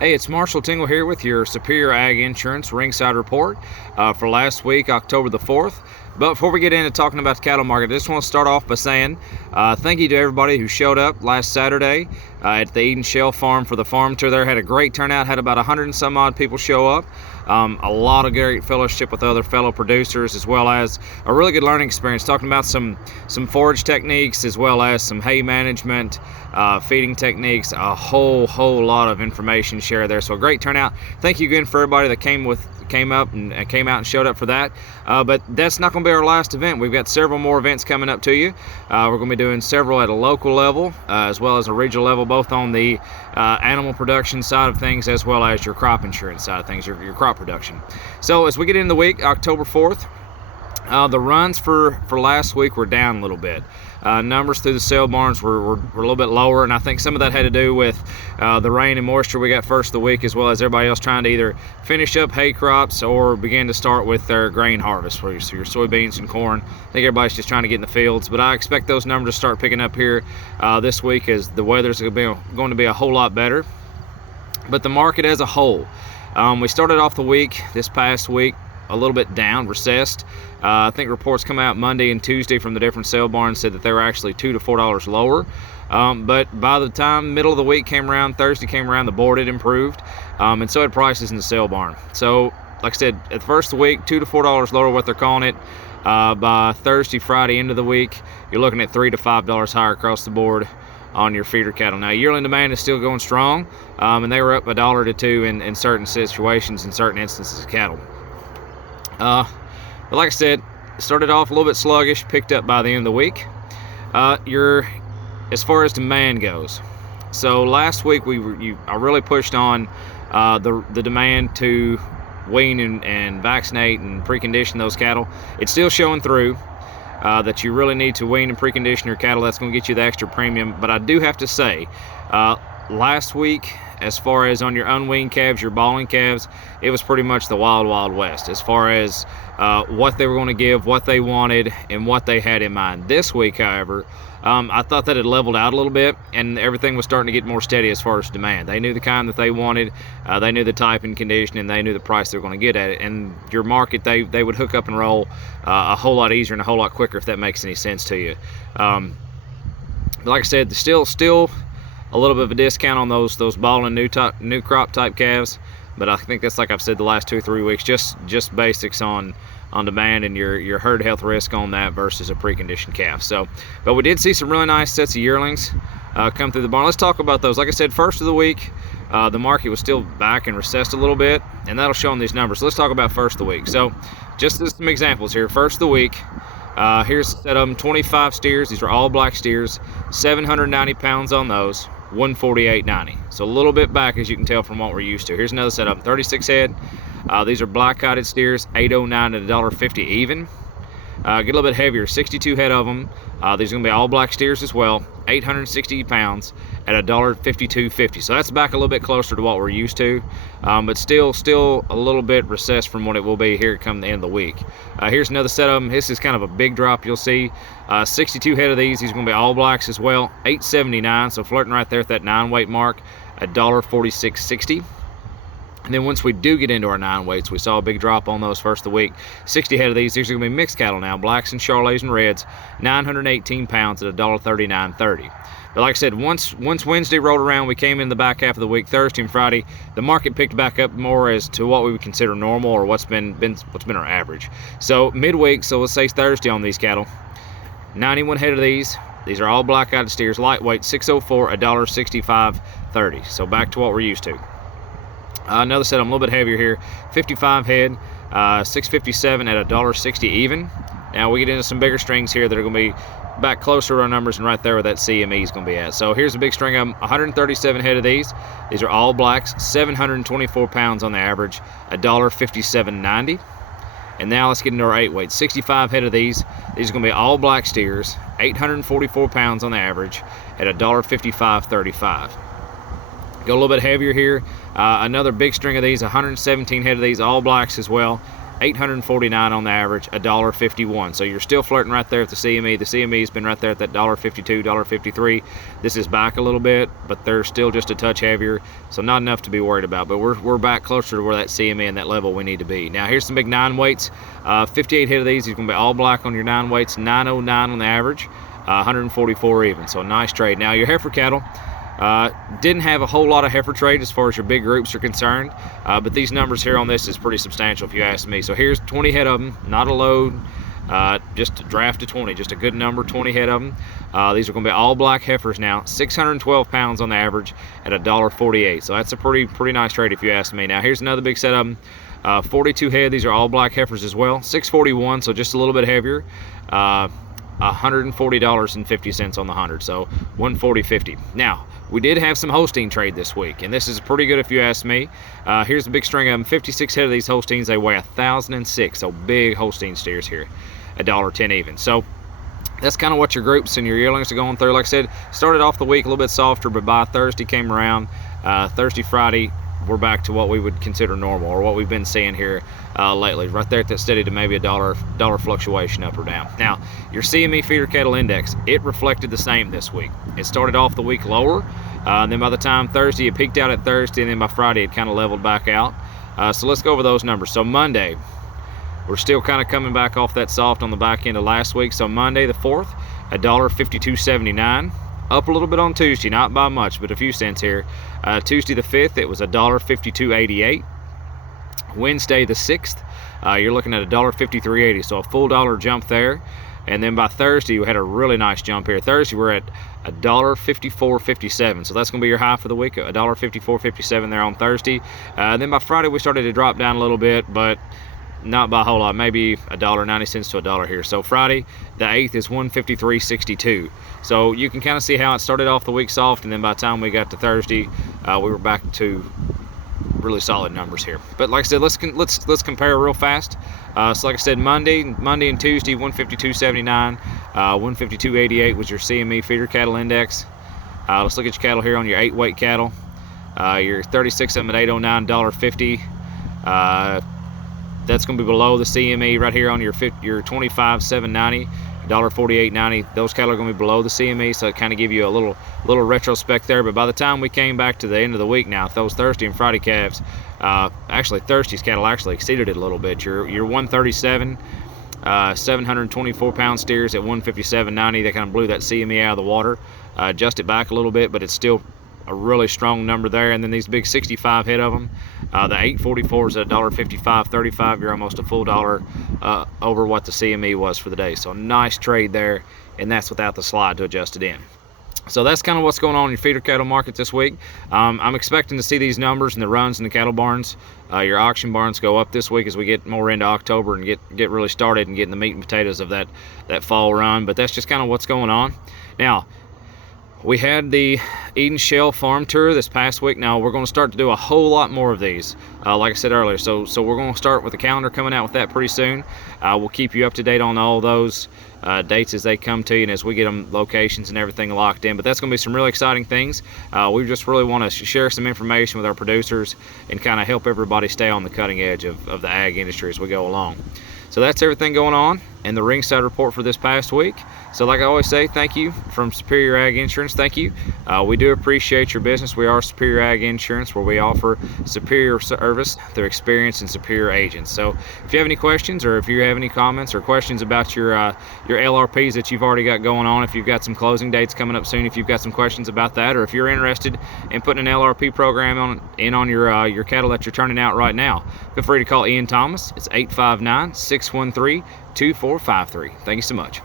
Hey, it's Marshall Tingle here with your Superior Ag Insurance Ringside Report for last week, October the 4th. But before we get into talking about the cattle market, I just want to start off by saying thank you to everybody who showed up last Saturday at the Eden Shell Farm for the farm tour there. Had a great turnout, had about 100 and some odd people show up. A lot of great fellowship with other fellow producers, as well as a really good learning experience, talking about some forage techniques, as well as some hay management, feeding techniques, a whole lot of information shared there. So a great turnout. Thank you again for everybody that came out and showed up for that. But that's not going to be our last event. We've got several more events coming up to you. We're going to be doing several at a local level as well as a regional level, both on the animal production side of things as well as your crop insurance side of things, your crop production. So as we get into the week, October 4th, the runs for last week were down a little bit. Numbers through the sale barns were a little bit lower, and I think some of that had to do with the rain and moisture we got first of the week, as well as everybody else trying to either finish up hay crops or begin to start with their grain harvest for your soybeans and corn. I think everybody's just trying to get in the fields, but I expect those numbers to start picking up here this week as the weather's going to be a whole lot better. But the market as a whole, we started off the week this past week a little bit down, recessed. I think reports come out Monday and Tuesday from the different sale barns said that they were actually $2 to $4 lower. But by the time middle of the week came around, Thursday came around, the board had improved, and so had prices in the sale barn. So, like I said, at the first of the week, $2 to $4 lower, what they're calling it. By Thursday, Friday, end of the week, you're looking at $3 to $5 higher across the board on your feeder cattle. Now, yearling demand is still going strong, and they were up $1 to $2 in certain situations, in certain instances of cattle. But like I said, started off a little bit sluggish, picked up by the end of the week. As far as demand goes, so last week I really pushed on the demand to wean and vaccinate and precondition those cattle. It's still showing through that you really need to wean and precondition your cattle. That's going to get you the extra premium. But I do have to say, last week, as far as on your unweaned calves, your balling calves, it was pretty much the wild west as far as what they were going to give, what they wanted, and what they had in mind. This week, however, I thought that it leveled out a little bit, and everything was starting to get more steady as far as demand. They knew the kind that they wanted, they knew the type and condition, and they knew the price they were going to get at it. And your market, they would hook up and roll a whole lot easier and a whole lot quicker, if that makes any sense to you. Like I said, still a little bit of a discount on those balling new crop type calves, but I think that's, like I've said the last 2 or 3 weeks, just basics on demand and your herd health risk on that versus a preconditioned calf. So, but we did see some really nice sets of yearlings come through the barn. Let's talk about those. Like I said, first of the week, the market was still back and recessed a little bit, and that'll show in these numbers. So let's talk about first of the week. So just as some examples here, first of the week, here's a set of them, 25 steers. These are all black steers, 790 pounds on those, 148.90. So a little bit back, as you can tell from what we're used to. Here's another set of them, 36 head. These are black coated steers, 809 at $1.50 even. Get a little bit heavier, 62 head of them. These are going to be all black steers as well, 860 pounds at $1.5250. So that's back a little bit closer to what we're used to, but still a little bit recessed from what it will be here come the end of the week. Here's another set of them. This is kind of a big drop. You'll see 62 head of these. These are going to be all blacks as well, 879. So flirting right there at that 9-weight mark, $1.4660. And then once we do get into our 9 weights, we saw a big drop on those first of the week. 60 head of these. These are going to be mixed cattle now, blacks and Charolais and reds, 918 pounds at $1.3930. But like I said, once Wednesday rolled around, we came in the back half of the week, Thursday and Friday, the market picked back up more as to what we would consider normal, or what's been our average. So midweek, so let's say Thursday on these cattle, 91 head of these. These are all black-eyed steers, lightweight, 604, $1.6530. So back to what we're used to. Another set, I'm a little bit heavier here, 55 head, 657 at $1.60 even. Now we get into some bigger strings here that are going to be back closer to our numbers and right there where that CME is going to be at. So here's a big string of them, 137 head of these. These are all blacks, 724 pounds on the average, $1.5790. And now let's get into our 8 weights, 65 head of these. These are going to be all black steers, 844 pounds on the average at $1.5535. Go a little bit heavier here. Another big string of these, 117 head of these, all blacks as well, $849 on the average, $1.51. So you're still flirting right there at the CME. The CME has been right there at that $1.52, $1.53. This is back a little bit, but they're still just a touch heavier, so not enough to be worried about. But we're back closer to where that CME and that level we need to be. Now here's some big 9 weights. 58 head of these. These are going to be all black on your 9 weights, 909 on the average, 144 even. So nice trade. Now your heifer cattle. Didn't have a whole lot of heifer trade as far as your big groups are concerned, but these numbers here on this is pretty substantial if you ask me. So here's 20 head of them, not a load, just a draft of 20, just a good number, 20 head of them. These are going to be all black heifers now, 612 pounds on the average at $1.48. So that's a pretty nice trade if you ask me. Now here's another big set of them, 42 head. These are all black heifers as well, 641, so just a little bit heavier. $140.50 on the 100, so $140.50. Now we did have some Holstein trade this week, and this is pretty good if you ask me. Here's a big string of them, 56 head of these Holsteins. They weigh 1,006, so big Holstein steers here, $1.10 even. So that's kind of what your groups and your yearlings are going through. Like I said, started off the week a little bit softer, but by Thursday came around, Thursday, Friday, we're back to what we would consider normal, or what we've been seeing here lately, right there at that steady to maybe a dollar fluctuation up or down. Now your CME feeder cattle index, it reflected the same this week. It started off the week lower, and then by the time Thursday, it peaked out at Thursday, and then by Friday it kind of leveled back out. So let's go over those numbers. So Monday, we're still kind of coming back off that soft on the back end of last week. So Monday the 4th, $1.5279. Up a little bit on Tuesday, not by much, but a few cents here. Tuesday the 5th, it was $1.5288. Wednesday the 6th, you're looking at $1.5380, so a full dollar jump there. And then by Thursday, we had a really nice jump here. Thursday, we're at $1.5457, so that's going to be your high for the week, $1.5457 there on Thursday. Then by Friday, we started to drop down a little bit, but not by a whole lot, maybe $1.90 to $1 here. So Friday the 8th is $153.62. So you can kind of see how it started off the week soft, and then by the time we got to Thursday, we were back to really solid numbers here. But like I said, let's compare real fast. So like I said, Monday and Tuesday, $152.79, $152.88 was your CME feeder cattle index. Let's look at your cattle here on your 8 weight cattle. Your 36 of them at $809.50. That's going to be below the CME right here on your 25,790, $1.4890. Those cattle are going to be below the CME, so it kind of give you a little retrospect there. But by the time we came back to the end of the week now, those Thursday and Friday calves, actually Thursday's cattle actually exceeded it a little bit. Your 137, 724 pound steers at 157.90, they kind of blew that CME out of the water, adjusted back a little bit, but it's still a really strong number there. And then these big 65 head of them, the 844 is at $1.5535. You're almost a full dollar over what the CME was for the day. So nice trade there, and that's without the slide to adjust it in. So that's kind of what's going on in your feeder cattle market this week. I'm expecting to see these numbers and the runs in the cattle barns, your auction barns, go up this week as we get more into October and get really started and getting the meat and potatoes of that fall run. But that's just kind of what's going on. Now, we had the Eden Shell farm tour this past week. Now we're going to start to do a whole lot more of these, like I said earlier. So we're going to start with the calendar coming out with that pretty soon. We'll keep you up to date on all those dates as they come to you and as we get them locations and everything locked in. But that's going to be some really exciting things. We just really want to share some information with our producers and kind of help everybody stay on the cutting edge of the ag industry as we go along. So that's everything going on in the Ringside Report for this past week. So like I always say, thank you from Superior Ag Insurance. Thank you. We do appreciate your business. We are Superior Ag Insurance, where we offer superior service through experience and superior agents. So if you have any questions, or if you have any comments or questions about your LRPs that you've already got going on, if you've got some closing dates coming up soon, if you've got some questions about that, or if you're interested in putting an LRP program on your cattle that you're turning out right now, feel free to call Ian Thomas. It's 859-613-2453. Thank you so much.